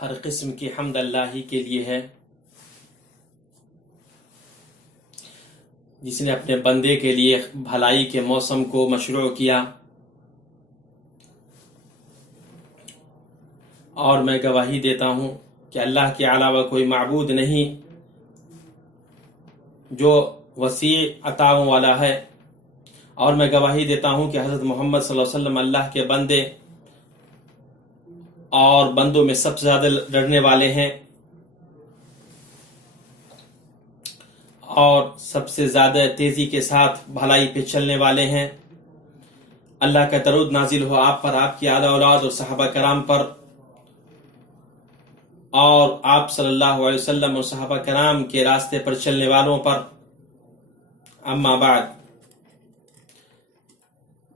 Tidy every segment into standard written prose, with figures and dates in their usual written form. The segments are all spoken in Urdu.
ہر قسم کی حمد اللہ ہی کے لیے ہے، جس نے اپنے بندے کے لیے بھلائی کے موسم کو مشروع کیا، اور میں گواہی دیتا ہوں کہ اللہ کے علاوہ کوئی معبود نہیں جو وسیع عطاؤں والا ہے، اور میں گواہی دیتا ہوں کہ حضرت محمد صلی اللہ علیہ وسلم اللہ کے بندے اور بندوں میں سب سے زیادہ ڈرنے والے ہیں اور سب سے زیادہ تیزی کے ساتھ بھلائی پہ چلنے والے ہیں۔ اللہ کا درود نازل ہو آپ پر، آپ کی اعلی اولاد اور صحابہ کرام پر، اور آپ صلی اللہ علیہ وسلم اور صحابہ کرام کے راستے پر چلنے والوں پر۔ اما بعد،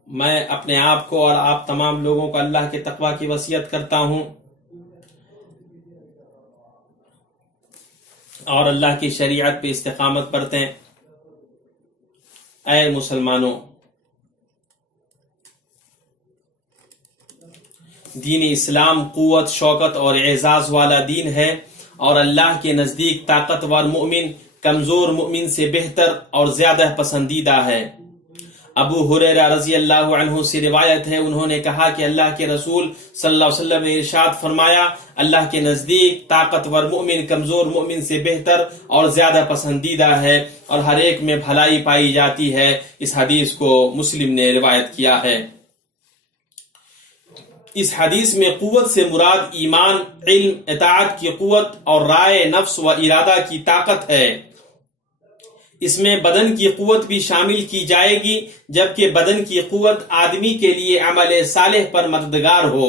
میں اپنے آپ کو اور آپ تمام لوگوں کو اللہ کے تقوی کی وصیت کرتا ہوں، اور اللہ کی شریعت پہ استقامت برتیں۔ اے مسلمانوں، دین اسلام قوت، شوکت اور اعزاز والا دین ہے، اور اللہ کے نزدیک طاقتور مومن کمزور مومن سے بہتر اور زیادہ پسندیدہ ہے۔ ابو ہریرہ رضی اللہ عنہ سے روایت ہے، انہوں نے کہا کہ اللہ کے رسول صلی اللہ علیہ وسلم نے ارشاد فرمایا، اللہ کے نزدیک طاقتور مومن کمزور مومن سے بہتر اور زیادہ پسندیدہ ہے، اور ہر ایک میں بھلائی پائی جاتی ہے۔ اس حدیث کو مسلم نے روایت کیا ہے۔ اس حدیث میں قوت سے مراد ایمان، علم، اطاعت کی قوت اور رائے نفس و ارادہ کی طاقت ہے۔ اس میں بدن کی قوت بھی شامل کی جائے گی، جبکہ بدن کی قوت آدمی کے لیے عمل صالح پر مددگار ہو،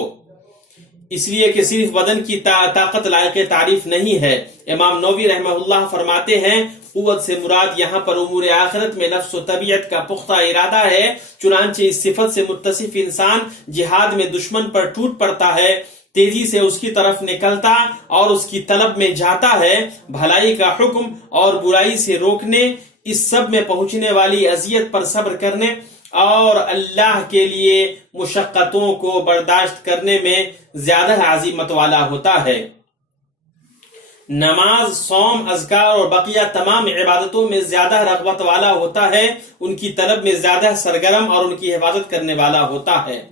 اس لیے کہ صرف بدن کی طاقت لائق تعریف نہیں ہے۔ امام نووی رحمہ اللہ فرماتے ہیں، قوت سے مراد یہاں پر امور آخرت میں نفس و طبیعت کا پختہ ارادہ ہے، چنانچہ اس صفت سے متصف انسان جہاد میں دشمن پر ٹوٹ پڑتا ہے، تیزی سے اس کی طرف نکلتا اور اس کی طلب میں جاتا ہے، بھلائی کا حکم اور برائی سے روکنے، اس سب میں پہنچنے والی اذیت پر صبر کرنے اور اللہ کے لیے مشقتوں کو برداشت کرنے میں زیادہ عزیمت والا ہوتا ہے۔ نماز، صوم، اذکار اور بقیہ تمام عبادتوں میں زیادہ رغبت والا ہوتا ہے، ان کی طلب میں زیادہ سرگرم اور ان کی حفاظت کرنے والا ہوتا ہے۔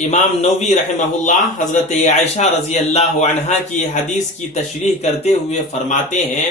امام نووی رحمہ اللہ حضرت عائشہ رضی اللہ عنہا کی حدیث کی تشریح کرتے ہوئے فرماتے ہیں،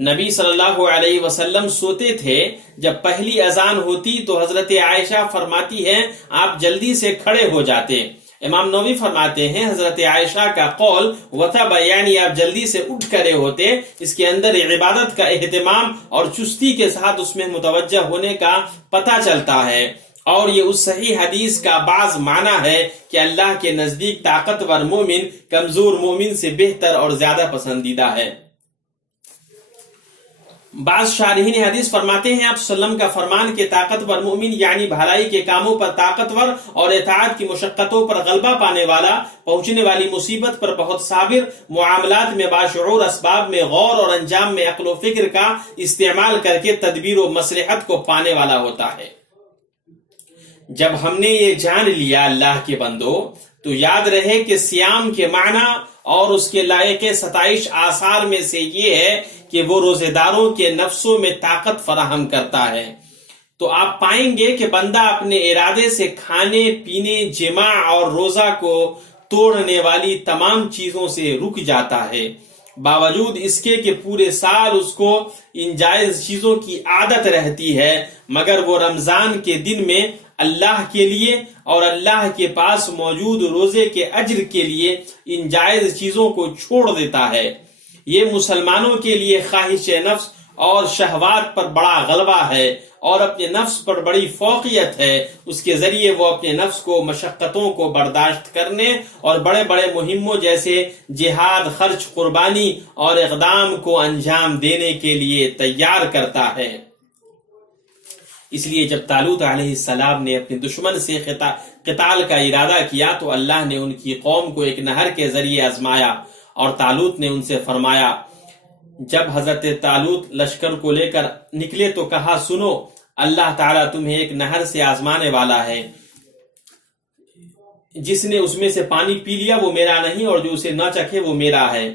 نبی صلی اللہ علیہ وسلم سوتے تھے، جب پہلی اذان ہوتی تو حضرت عائشہ فرماتی ہیں آپ جلدی سے کھڑے ہو جاتے۔ امام نووی فرماتے ہیں حضرت عائشہ کا قول وثب، یعنی آپ جلدی سے اٹھ کھڑے ہوتے، اس کے اندر عبادت کا اہتمام اور چستی کے ساتھ اس میں متوجہ ہونے کا پتہ چلتا ہے، اور یہ اس صحیح حدیث کا بعض معنی ہے کہ اللہ کے نزدیک طاقتور مومن کمزور مومن سے بہتر اور زیادہ پسندیدہ ہے۔ بعض شارحین حدیث فرماتے ہیں آپ صلی اللہ علیہ وسلم کا فرمان کہ طاقتور مومن یعنی بھلائی کے کاموں پر طاقتور اور اطاعت کی مشقتوں پر غلبہ پانے والا، پہنچنے والی مصیبت پر بہت صابر، معاملات میں باشعور، اسباب میں غور اور انجام میں عقل و فکر کا استعمال کر کے تدبیر و مصلحت کو پانے والا ہوتا ہے۔ جب ہم نے یہ جان لیا اللہ کے بندو، تو یاد رہے کہ صیام کے معنی اور اس کے لائق ستائش آثار میں سے یہ ہے کہ وہ روزے داروں کے نفسوں میں طاقت فراہم کرتا ہے۔ تو آپ پائیں گے کہ بندہ اپنے ارادے سے کھانے، پینے، جماع اور روزہ کو توڑنے والی تمام چیزوں سے رک جاتا ہے، باوجود اس کے کہ پورے سال اس کو ان جائز چیزوں کی عادت رہتی ہے، مگر وہ رمضان کے دن میں اللہ کے لیے اور اللہ کے پاس موجود روزے کے اجر کے لیے ان جائز چیزوں کو چھوڑ دیتا ہے۔ یہ مسلمانوں کے لیے خواہش نفس اور شہوات پر بڑا غلبہ ہے، اور اپنے نفس پر بڑی فوقیت ہے۔ اس کے ذریعے وہ اپنے نفس کو مشقتوں کو برداشت کرنے اور بڑے بڑے مہموں جیسے جہاد، خرچ، قربانی اور اقدام کو انجام دینے کے لیے تیار کرتا ہے۔ اس لیے جب طالوت علیہ السلام نے اپنے دشمن سے قتال کا ارادہ کیا تو اللہ نے ان کی قوم کو ایک نہر کے ذریعے آزمایا، اور طالوت نے ان سے فرمایا، جب حضرت طالوت لشکر کو لے کر نکلے تو کہا، سنو، اللہ تعالیٰ تمہیں ایک نہر سے آزمانے والا ہے، جس نے اس میں سے پانی پی لیا وہ میرا نہیں، اور جو اسے نہ چکھے وہ میرا ہے۔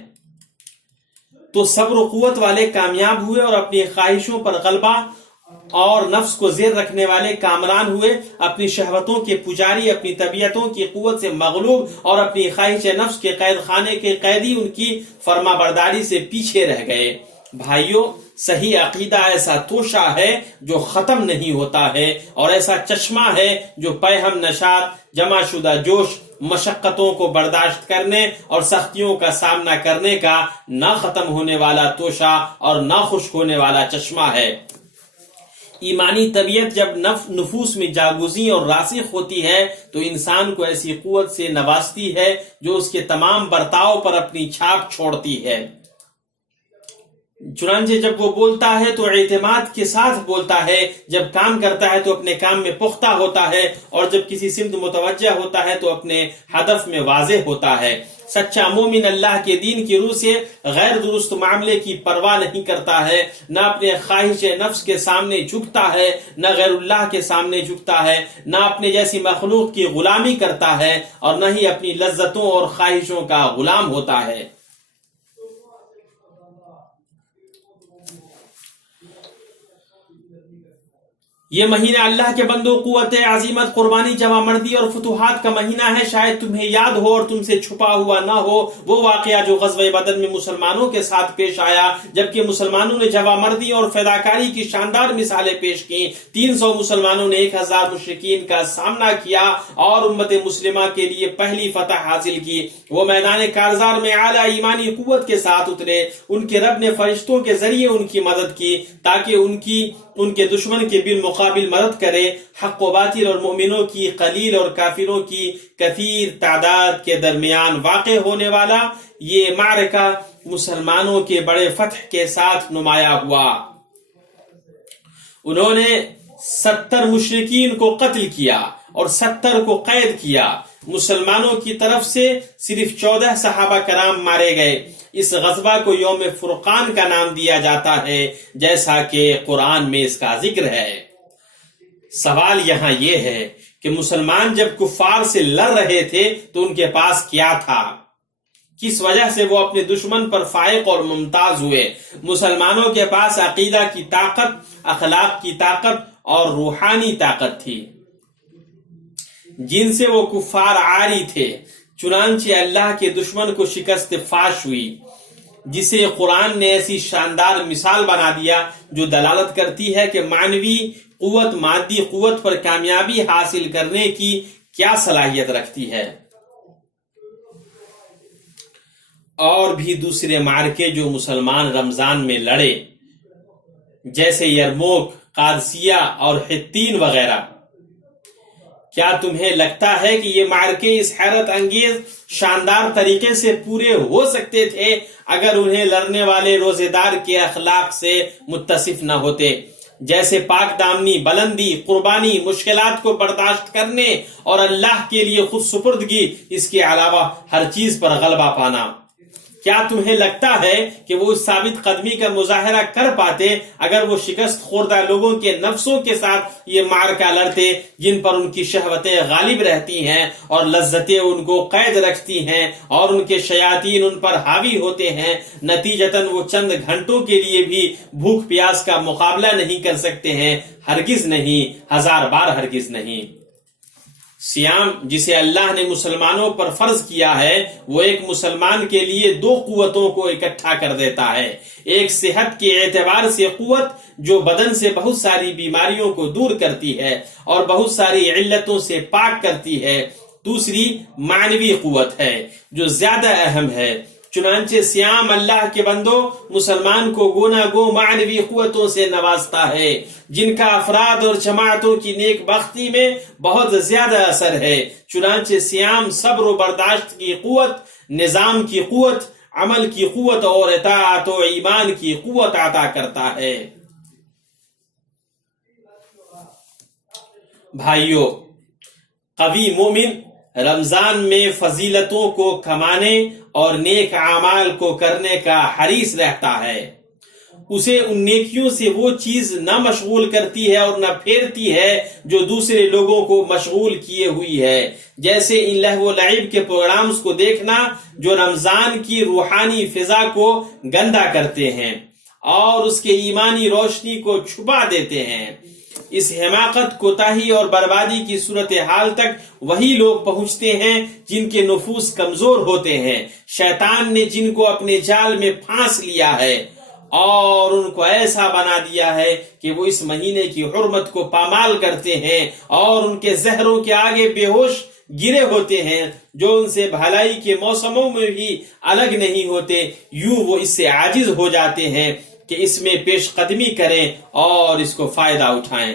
تو صبر و قوت والے کامیاب ہوئے اور اپنی خواہشوں پر غلبہ اور نفس کو زیر رکھنے والے کامران ہوئے، اپنی شہوتوں کے پجاری، اپنی طبیعتوں کی قوت سے مغلوب اور اپنی خواہش نفس کے قید خانے کے قیدی ان کی فرما برداری سے پیچھے رہ گئے۔ بھائیوں، صحیح عقیدہ ایسا توشہ ہے جو ختم نہیں ہوتا ہے، اور ایسا چشمہ ہے جو پیہم نشاط، جمع شدہ جوش، مشقتوں کو برداشت کرنے اور سختیوں کا سامنا کرنے کا نہ ختم ہونے والا توشہ اور نہ خشک ہونے والا چشمہ ہے۔ ایمانی طبیعت جب نفوس میں جاگزیں اور راسخ ہوتی ہے تو انسان کو ایسی قوت سے نوازتی ہے جو اس کے تمام برتاؤ پر اپنی چھاپ چھوڑتی ہے۔ چنانچہ جب وہ بولتا ہے تو اعتماد کے ساتھ بولتا ہے، جب کام کرتا ہے تو اپنے کام میں پختہ ہوتا ہے، اور جب کسی سمت متوجہ ہوتا ہے تو اپنے ہدف میں واضح ہوتا ہے۔ سچا مومن اللہ کے دین کی روح سے غیر درست معاملے کی پرواہ نہیں کرتا ہے، نہ اپنے خواہش نفس کے سامنے جھکتا ہے، نہ غیر اللہ کے سامنے جھکتا ہے، نہ اپنے جیسی مخلوق کی غلامی کرتا ہے، اور نہ ہی اپنی لذتوں اور خواہشوں کا غلام ہوتا ہے۔ یہ مہینہ اللہ کے بندوں قوت عظیمت، قربانی، جوان مردی اور فتوحات کا مہینہ ہے۔ شاید تمہیں یاد ہو اور تم سے چھپا ہوا نہ ہو وہ واقعہ جو غزوہ بدر میں مسلمانوں کے ساتھ پیش آیا، جبکہ مسلمانوں نے جوان مردی اور فداکاری کی شاندار مثالیں پیش کی۔ 300 مسلمانوں نے 1000 مشرکین کا سامنا کیا اور امت مسلمہ کے لیے پہلی فتح حاصل کی۔ وہ میدان کارزار میں اعلیٰ ایمانی قوت کے ساتھ اترے۔ ان کے رب نے فرشتوں کے ذریعے ان کی مدد کی تاکہ ان کے دشمن کے بالمقابل مدد کرے۔ حق و باطل اور مومنوں کی قلیل اور کافروں کی کثیر تعداد کے درمیان واقع ہونے والا یہ معرکہ مسلمانوں کے بڑے فتح کے ساتھ نمایاں ہوا۔ انہوں نے 70 مشرکین کو قتل کیا اور 70 کو قید کیا۔ مسلمانوں کی طرف سے صرف 14 صحابہ کرام مارے گئے۔ اس غزوہ کو یوم فرقان کا نام دیا جاتا ہے، جیسا کہ قرآن میں اس کا ذکر ہے۔ سوال یہاں یہ ہے کہ مسلمان جب کفار سے لڑ رہے تھے تو ان کے پاس کیا تھا؟ کس وجہ سے وہ اپنے دشمن پر فائق اور ممتاز ہوئے؟ مسلمانوں کے پاس عقیدہ کی طاقت، اخلاق کی طاقت اور روحانی طاقت تھی، جن سے وہ کفار عاری تھے۔ چنانچہ اللہ کے دشمن کو شکست فاش ہوئی، جسے قرآن نے ایسی شاندار مثال بنا دیا جو دلالت کرتی ہے کہ معنوی قوت مادی قوت پر کامیابی حاصل کرنے کی کیا صلاحیت رکھتی ہے۔ اور بھی دوسرے معرکے جو مسلمان رمضان میں لڑے، جیسے یرموک، قادسیہ اور حطین وغیرہ، کیا تمہیں لگتا ہے کہ یہ معرکے اس حیرت انگیز شاندار طریقے سے پورے ہو سکتے تھے اگر انہیں لڑنے والے روزے دار کے اخلاق سے متصف نہ ہوتے، جیسے پاک دامنی، بلندی، قربانی، مشکلات کو برداشت کرنے اور اللہ کے لیے خود سپردگی، اس کے علاوہ ہر چیز پر غلبہ پانا؟ کیا تمہیں لگتا ہے کہ وہ اس ثابت قدمی کا مظاہرہ کر پاتے اگر وہ شکست خوردہ لوگوں کے نفسوں کے ساتھ یہ معرکہ لڑتے، جن پر ان کی شہوتیں غالب رہتی ہیں اور لذتیں ان کو قید رکھتی ہیں اور ان کے شیاطین ان پر حاوی ہوتے ہیں؟ نتیجتاً وہ چند گھنٹوں کے لیے بھی بھوک پیاس کا مقابلہ نہیں کر سکتے ہیں۔ ہرگز نہیں، 1000 بار ہرگز نہیں۔ سیام جسے اللہ نے مسلمانوں پر فرض کیا ہے، وہ ایک مسلمان کے لیے 2 قوتوں کو اکٹھا کر دیتا ہے۔ ایک صحت کے اعتبار سے قوت جو بدن سے بہت ساری بیماریوں کو دور کرتی ہے اور بہت ساری علتوں سے پاک کرتی ہے۔ دوسری معنوی قوت ہے جو زیادہ اہم ہے۔ چنانچہ سیام اللہ کے بندوں مسلمان کو گونا گو معنوی قوتوں سے نوازتا ہے، جن کا افراد اور جماعتوں کی نیک بختی میں بہت زیادہ اثر ہے۔ چنانچہ سیام صبر و برداشت کی قوت، نظام کی قوت، عمل کی قوت اور اطاعت و ایمان کی قوت عطا کرتا ہے۔ بھائیو، قوی مومن رمضان میں فضیلتوں کو کمانے اور نیک اعمال کو کرنے کا حریص رہتا ہے۔ اسے ان نیکیوں سے وہ چیز نہ مشغول کرتی ہے اور نہ پھیرتی ہے جو دوسرے لوگوں کو مشغول کیے ہوئی ہے، جیسے ان لہو و لعب کے پروگرامز کو دیکھنا جو رمضان کی روحانی فضا کو گندا کرتے ہیں اور اس کے ایمانی روشنی کو چھپا دیتے ہیں۔ اس حماقت، کوتاہی اور بربادی کی صورتحال تک وہی لوگ پہنچتے ہیں جن کے نفوس کمزور ہوتے ہیں۔ شیطان نے جن کو اپنے جال میں پھانس لیا ہے اور ان کو ایسا بنا دیا ہے کہ وہ اس مہینے کی حرمت کو پامال کرتے ہیں اور ان کے زہروں کے آگے بے ہوش گرے ہوتے ہیں، جو ان سے بھلائی کے موسموں میں بھی الگ نہیں ہوتے، یوں وہ اس سے عاجز ہو جاتے ہیں کہ اس میں پیش قدمی کریں اور اس کو فائدہ اٹھائیں۔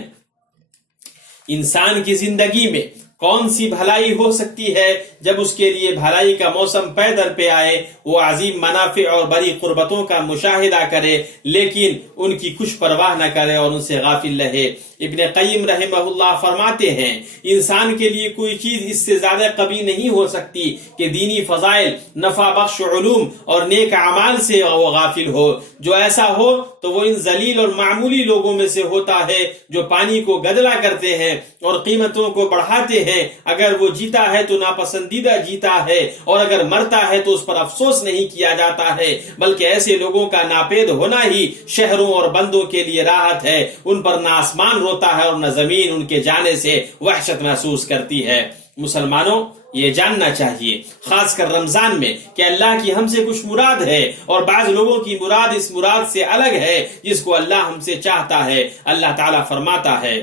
انسان کی زندگی میں کون سی بھلائی ہو سکتی ہے جب اس کے لیے بھلائی کا موسم پے در پہ آئے، وہ عظیم منافع اور بڑی قربتوں کا مشاہدہ کرے لیکن ان کی کچھ پرواہ نہ کرے اور ان سے غافل رہے۔ ابن قیم رحمہ اللہ فرماتے ہیں، انسان کے لیے کوئی چیز اس سے زیادہ قوی نہیں ہو سکتی کہ دینی فضائل، نفع بخش علوم اور نیک اعمال سے وہ غافل ہو۔ جو ایسا ہو تو وہ ان ذلیل اور معمولی لوگوں میں سے ہوتا ہے جو پانی کو گدلا کرتے ہیں اور قیمتوں کو بڑھاتے ہیں۔ اگر وہ جیتا ہے تو ناپسندیدہ جیتا ہے اور اگر مرتا ہے تو اس پر افسوس نہیں کیا جاتا ہے، بلکہ ایسے لوگوں کا ناپید ہونا ہی شہروں اور بندوں کے لیے راحت ہے۔ ان پر نہ آسمان روتا ہے اور نہ زمین ان کے جانے سے وحشت محسوس کرتی ہے۔ مسلمانوں، یہ جاننا چاہیے خاص کر رمضان میں کہ اللہ کی ہم سے کچھ مراد ہے اور بعض لوگوں کی مراد اس مراد سے الگ ہے جس کو اللہ ہم سے چاہتا ہے۔ اللہ تعالیٰ فرماتا ہے،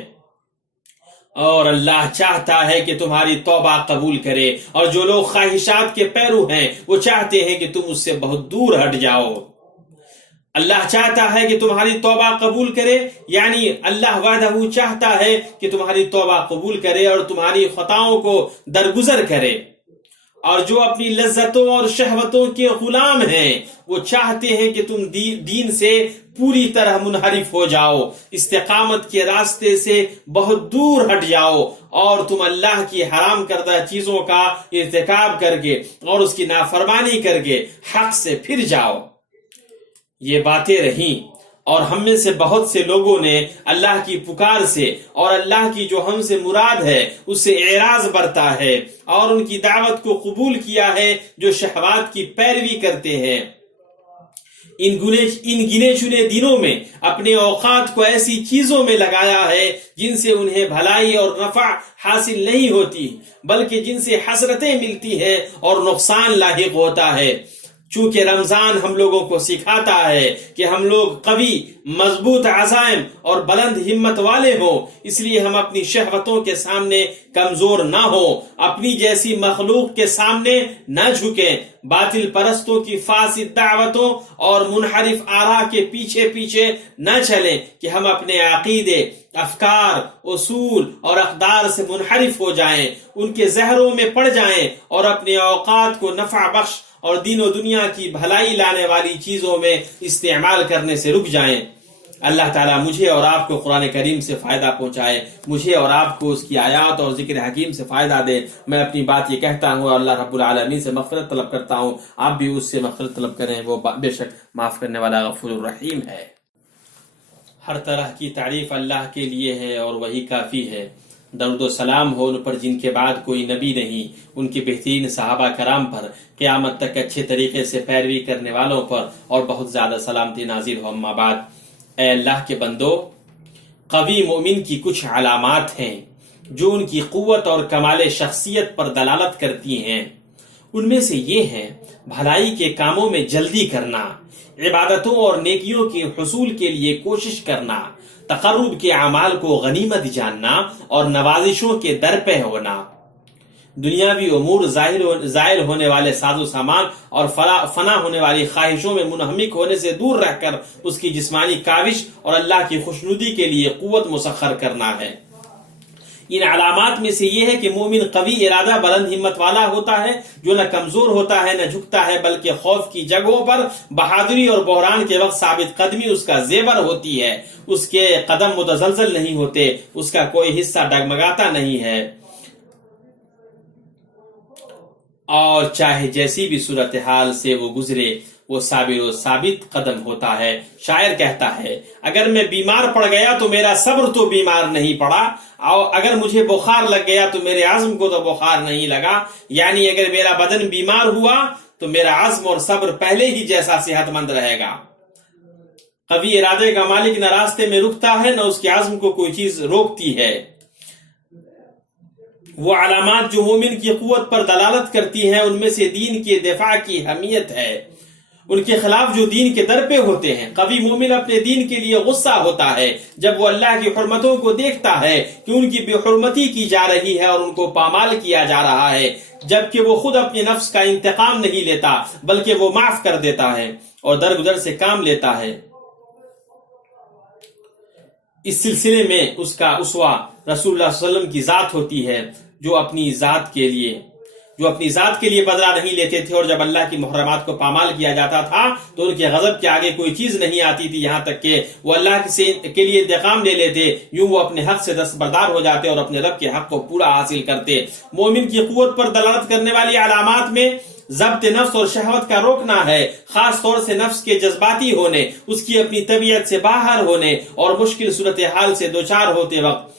اور اللہ چاہتا ہے کہ تمہاری توبہ قبول کرے، اور جو لوگ خواہشات کے پیرو ہیں وہ چاہتے ہیں کہ تم اس سے بہت دور ہٹ جاؤ۔ اللہ چاہتا ہے کہ تمہاری توبہ قبول کرے، یعنی اللہ وحدہ چاہتا ہے کہ تمہاری توبہ قبول کرے اور تمہاری خطاؤں کو درگزر کرے۔ اور جو اپنی لذتوں اور شہوتوں کے غلام ہیں وہ چاہتے ہیں کہ تم دین سے پوری طرح منحرف ہو جاؤ، استقامت کے راستے سے بہت دور ہٹ جاؤ اور تم اللہ کی حرام کردہ چیزوں کا ارتکاب کر کے اور اس کی نافرمانی کر کے حق سے پھر جاؤ۔ یہ باتیں رہیں اور ہم میں سے بہت سے لوگوں نے اللہ کی پکار سے اور اللہ کی جو ہم سے مراد ہے اس سے اعراض برتا ہے اور ان کی دعوت کو قبول کیا ہے جو شہوات کی پیروی کرتے ہیں۔ ان گنے چنے دنوں میں اپنے اوقات کو ایسی چیزوں میں لگایا ہے جن سے انہیں بھلائی اور نفع حاصل نہیں ہوتی بلکہ جن سے حسرتیں ملتی ہیں اور نقصان لاحق ہوتا ہے۔ چونکہ رمضان ہم لوگوں کو سکھاتا ہے کہ ہم لوگ قوی، مضبوط عزائم اور بلند ہمت والے ہوں، اس لیے ہم اپنی شہوتوں کے سامنے کمزور نہ ہوں، اپنی جیسی مخلوق کے سامنے نہ جھکیں، باطل پرستوں کی فاسد دعوتوں اور منحرف آراء کے پیچھے پیچھے نہ چلیں کہ ہم اپنے عقیدے، افکار، اصول اور اقدار سے منحرف ہو جائیں، ان کے زہروں میں پڑ جائیں اور اپنے اوقات کو نفع بخش اور دین و دنیا کی بھلائی لانے والی چیزوں میں استعمال کرنے سے رک جائیں۔ اللہ تعالیٰ مجھے اور آپ کو قرآن کریم سے فائدہ پہنچائے، مجھے اور آپ کو اس کی آیات اور ذکر حکیم سے فائدہ دے۔ میں اپنی بات یہ کہتا ہوں اور اللہ رب العالمین سے مغفرت طلب کرتا ہوں، آپ بھی اس سے مغفرت طلب کریں، وہ بے شک معاف کرنے والا غفور الرحیم ہے۔ ہر طرح کی تعریف اللہ کے لیے ہے اور وہی کافی ہے۔ درود و سلام ہو ان پر جن کے بعد کوئی نبی نہیں، ان کے بہترین صحابہ کرام پر، قیامت تک اچھے طریقے سے پیروی کرنے والوں پر، اور بہت زیادہ سلامتی نازل ہو۔ اما بعد، اے اللہ کے بندو، قوی مومن کی کچھ علامات ہیں جو ان کی قوت اور کمال شخصیت پر دلالت کرتی ہیں۔ ان میں سے یہ ہیں بھلائی کے کاموں میں جلدی کرنا، عبادتوں اور نیکیوں کے حصول کے لیے کوشش کرنا، تقرب کے اعمال کو غنیمت جاننا اور نوازشوں کے در پہ ہونا، دنیاوی امور زائل ہونے والے ساز و سامان اور فنا ہونے والی خواہشوں میں منہمک ہونے سے دور رہ کر اس کی جسمانی کاوش اور اللہ کی خوشنودی کے لیے قوت مسخر کرنا ہے۔ ان علامات میں سے یہ ہے کہ مومن قوی ارادہ، بلند ہمت والا ہوتا ہے، جو نہ کمزور ہوتا ہے نہ جھکتا ہے، بلکہ خوف کی جگہوں پر بہادری اور بحران کے وقت ثابت قدمی اس کا زیور ہوتی ہے، اس کے قدم متزلزل نہیں ہوتے، اس کا کوئی حصہ ڈگمگاتا نہیں ہے، اور چاہے جیسی بھی صورتحال سے وہ گزرے وہ صابر و ثابت قدم ہوتا ہے۔ شاعر کہتا ہے اگر میں بیمار پڑ گیا تو میرا صبر تو بیمار نہیں پڑا، اور اگر مجھے بخار لگ گیا تو میرے عزم کو تو بخار نہیں لگا، یعنی اگر میرا بدن بیمار ہوا تو میرا عزم اور صبر پہلے ہی جیسا صحت مند رہے گا۔ قوی ارادے کا مالک نہ راستے میں رکتا ہے نہ اس کے عزم کو کوئی چیز روکتی ہے۔ وہ علامات جو مومن کی قوت پر دلالت کرتی ہیں ان میں سے دین کے دفاع کی حمیت ہے، ان کے خلاف جو دین کے در پہ ہوتے ہیں۔ قوی مومن اپنے دین کے لیے غصہ ہوتا ہے جب وہ اللہ کی حرمتوں کو دیکھتا ہے کہ ان کی بے حرمتی کی جا رہی ہے اور ان کو پامال کیا جا رہا ہے، جبکہ وہ خود اپنے نفس کا انتقام نہیں لیتا بلکہ وہ معاف کر دیتا ہے اور درگزر سے کام لیتا ہے۔ اس سلسلے میں اس کا اسوہ رسول اللہ صلی اللہ علیہ وسلم کی ذات ہوتی ہے، جو اپنی ذات کے لیے بدلہ نہیں لیتے تھے، اور جب اللہ کی محرمات کو پامال کیا جاتا تھا تو ان کے غضب کے آگے کوئی چیز نہیں آتی تھی، یہاں تک کہ وہ اللہ کے لیے انتقام لے لیتے، یوں وہ اپنے حق سے دستبردار ہو جاتے اور اپنے رب کے حق کو پورا حاصل کرتے۔ مومن کی قوت پر دلالت کرنے والی علامات میں ضبط نفس اور شہوت کا روکنا ہے، خاص طور سے نفس کے جذباتی ہونے، اس کی اپنی طبیعت سے باہر ہونے اور مشکل صورتحال سے دوچار ہوتے وقت۔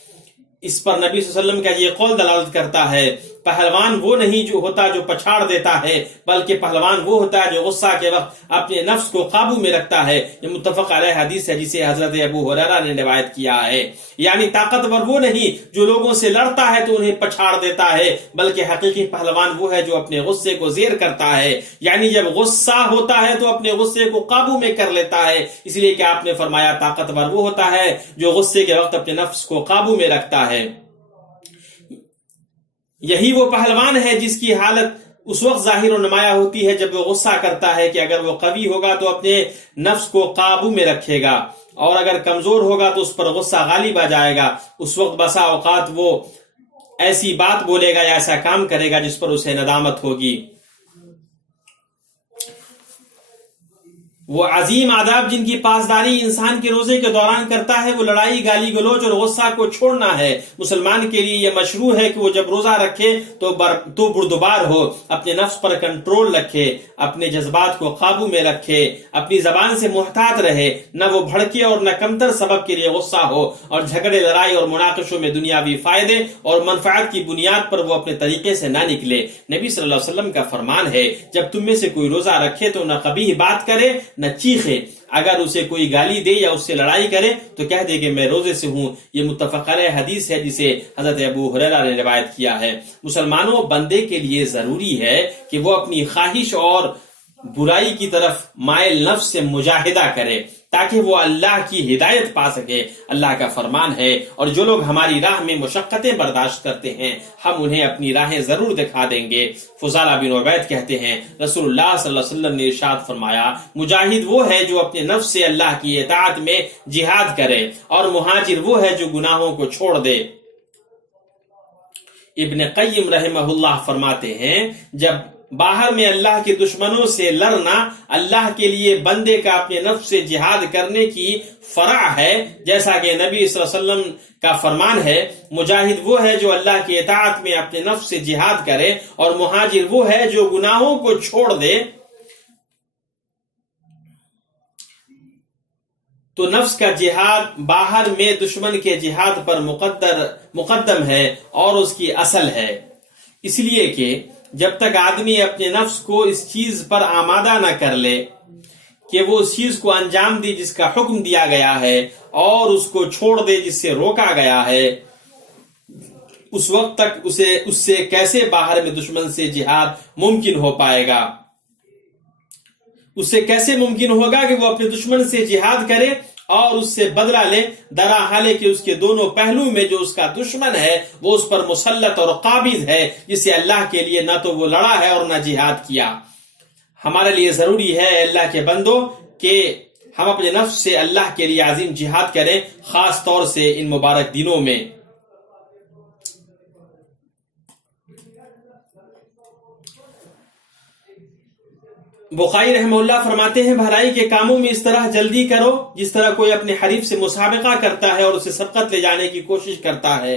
اس پر نبی صلی اللہ علیہ وسلم کا یہ قول دلالت کرتا ہے پہلوان وہ نہیں جو ہوتا جو پچھاڑ دیتا ہے، بلکہ پہلوان وہ ہوتا ہے جو غصہ کے وقت اپنے نفس کو قابو میں رکھتا ہے۔ یہ متفق علیہ حدیث ہے جسے حضرت ابو ہریرہ نے روایت کیا ہے۔ یعنی طاقتور وہ نہیں جو لوگوں سے لڑتا ہے تو انہیں پچھاڑ دیتا ہے، بلکہ حقیقی پہلوان وہ ہے جو اپنے غصے کو زیر کرتا ہے، یعنی جب غصہ ہوتا ہے تو اپنے غصے کو قابو میں کر لیتا ہے۔ اس لیے کہ آپ نے فرمایا طاقتور وہ ہوتا ہے جو غصے کے وقت اپنے نفس کو قابو میں رکھتا ہے۔ یہی وہ پہلوان ہے جس کی حالت اس وقت ظاہر و نمایاں ہوتی ہے جب وہ غصہ کرتا ہے کہ اگر وہ قوی ہوگا تو اپنے نفس کو قابو میں رکھے گا، اور اگر کمزور ہوگا تو اس پر غصہ غالب آ جائے گا۔ اس وقت بسا اوقات وہ ایسی بات بولے گا یا ایسا کام کرے گا جس پر اسے ندامت ہوگی۔ وہ عظیم آداب جن کی پاسداری انسان کے روزے کے دوران کرتا ہے وہ لڑائی، گالی گلوچ اور غصہ کو چھوڑنا ہے۔ مسلمان کے لیے یہ مشروع ہے کہ وہ جب روزہ رکھے تو بردبار ہو، اپنے نفس پر کنٹرول رکھے، اپنے جذبات کو قابو میں رکھے، اپنی زبان سے محتاط رہے، نہ وہ بھڑکے اور نہ کمتر سبب کے لیے غصہ ہو، اور جھگڑے، لڑائی اور مناقشوں میں دنیاوی فائدے اور منفعت کی بنیاد پر وہ اپنے طریقے سے نہ نکلے۔ نبی صلی اللہ علیہ وسلم کا فرمان ہے جب تم میں سے کوئی روزہ رکھے تو نہ قبیح بات کرے نہ چیخے، اگر اسے کوئی گالی دے یا اس سے لڑائی کرے تو کہہ دے کہ میں روزے سے ہوں۔ یہ متفق علیہ حدیث ہے جسے حضرت ابو ہریرہ نے روایت کیا ہے۔ مسلمانوں، بندے کے لیے ضروری ہے کہ وہ اپنی خواہش اور برائی کی طرف مائل نفس سے مجاہدہ کرے تاکہ وہ اللہ کی ہدایت پا سکے۔ اللہ کا فرمان ہے اور جو لوگ ہماری راہ میں مشقتیں برداشت کرتے ہیں ہم انہیں اپنی راہیں ضرور دکھا دیں گے۔ فضالہ بن عبید کہتے ہیں رسول اللہ صلی اللہ علیہ وسلم نے ارشاد فرمایا مجاہد وہ ہے جو اپنے نفس سے اللہ کی اطاعت میں جہاد کرے، اور مہاجر وہ ہے جو گناہوں کو چھوڑ دے۔ ابن قیم رحمہ اللہ فرماتے ہیں جب باہر میں اللہ کے دشمنوں سے لڑنا اللہ کے لیے بندے کا اپنے نفس سے جہاد کرنے کی فرع ہے، جیسا کہ نبی صلی اللہ علیہ وسلم کا فرمان ہے مجاہد وہ ہے جو اللہ کی اطاعت میں اپنے نفس سے جہاد کرے، اور مہاجر وہ ہے جو گناہوں کو چھوڑ دے۔ تو نفس کا جہاد باہر میں دشمن کے جہاد پر مقدم ہے اور اس کی اصل ہے، اس لیے کہ جب تک آدمی اپنے نفس کو اس چیز پر آمادہ نہ کر لے کہ وہ اس چیز کو انجام دے جس کا حکم دیا گیا ہے اور اس کو چھوڑ دے جس سے روکا گیا ہے، اس وقت تک اس سے کیسے باہر میں دشمن سے جہاد ممکن ہو پائے گا؟ اس سے کیسے ممکن ہوگا کہ وہ اپنے دشمن سے جہاد کرے اور اس سے بدلہ لے، درحال کہ اس کے دونوں پہلو میں جو اس کا دشمن ہے وہ اس پر مسلط اور قابض ہے، جسے اللہ کے لیے نہ تو وہ لڑا ہے اور نہ جہاد کیا۔ ہمارے لیے ضروری ہے اللہ کے بندوں کہ ہم اپنے نفس سے اللہ کے لیے عظیم جہاد کریں، خاص طور سے ان مبارک دنوں میں۔ بخاری رحمہ اللہ فرماتے ہیں بھلائی کے کاموں میں اس طرح جلدی کرو جس طرح کوئی اپنے حریف سے مسابقہ کرتا ہے اور اسے سبقت لے جانے کی کوشش کرتا ہے۔